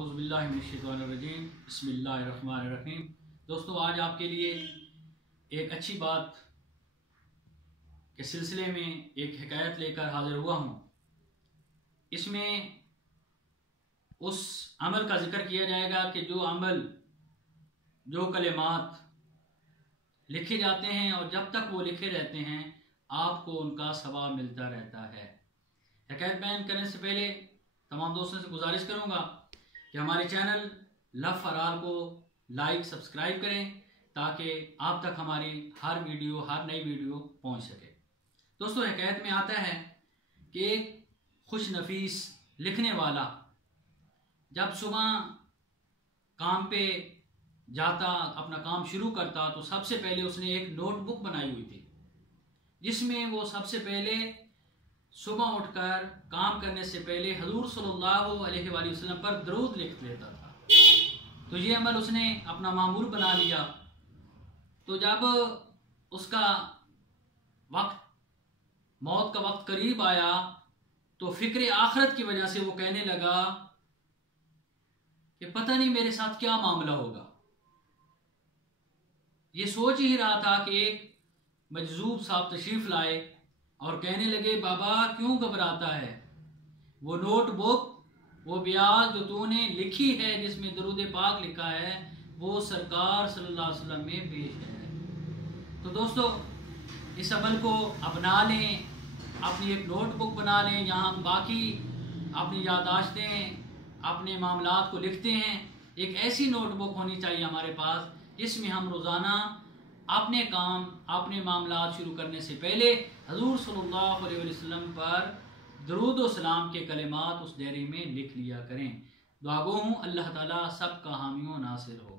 औज़ुबिल्लाहिमिनश्शैतानिर्रजीम बिस्मिल्लाहिर्रहमानिर्रहीम। दोस्तों, आज आपके लिए एक अच्छी बात के सिलसिले में एक हिकायत लेकर हाजिर हुआ हूँ। इसमें उस अमल का जिक्र किया जाएगा कि जो कलिमात लिखे जाते हैं और जब तक वो लिखे रहते हैं आपको उनका सवाब मिलता रहता है। हिकायत बयान करने से पहले तमाम दोस्तों से गुजारिश करूँगा कि हमारे चैनल लव फॉर ऑल को लाइक सब्सक्राइब करें ताकि आप तक हमारी हर नई वीडियो पहुंच सके। दोस्तों, हिकायत में आता है कि एक खुश नफीस लिखने वाला जब सुबह काम पे जाता, अपना काम शुरू करता, तो सबसे पहले उसने एक नोटबुक बनाई हुई थी जिसमें वो सबसे पहले सुबह उठकर काम करने से पहले हजूर सल्लल्लाहु अलैहि वसल्लम पर दरूद लिख लेता था। तो ये अमल उसने अपना मामूल बना लिया। तो जब उसका मौत का वक्त करीब आया तो फिक्र आखिरत की वजह से वो कहने लगा कि पता नहीं मेरे साथ क्या मामला होगा। ये सोच ही रहा था कि एक मजजूब साहब तशरीफ लाए और कहने लगे, बाबा क्यों घबराता है? वो नोटबुक, वो ब्याज जो तूने लिखी है जिसमें दरूद पाक लिखा है वो सरकार सल्लल्लाहु अलैहि वसल्लम में पेश है। तो दोस्तों, इस अमल को अपना लें, अपनी एक नोटबुक बना लें। यहाँ हम बाकी अपनी याददाश्तें, अपने मामलात को लिखते हैं। एक ऐसी नोटबुक होनी चाहिए हमारे पास जिसमें हम रोज़ाना अपने काम, अपने मामलात शुरू करने से पहले हजूर सल्लल्लाहु अलैहि वसल्लम पर दरूद व सलाम के कलिमात उस डायरी में लिख लिया करें। दुआ गो हूँ अल्लाह ताला सब का हामी व नासिर हो।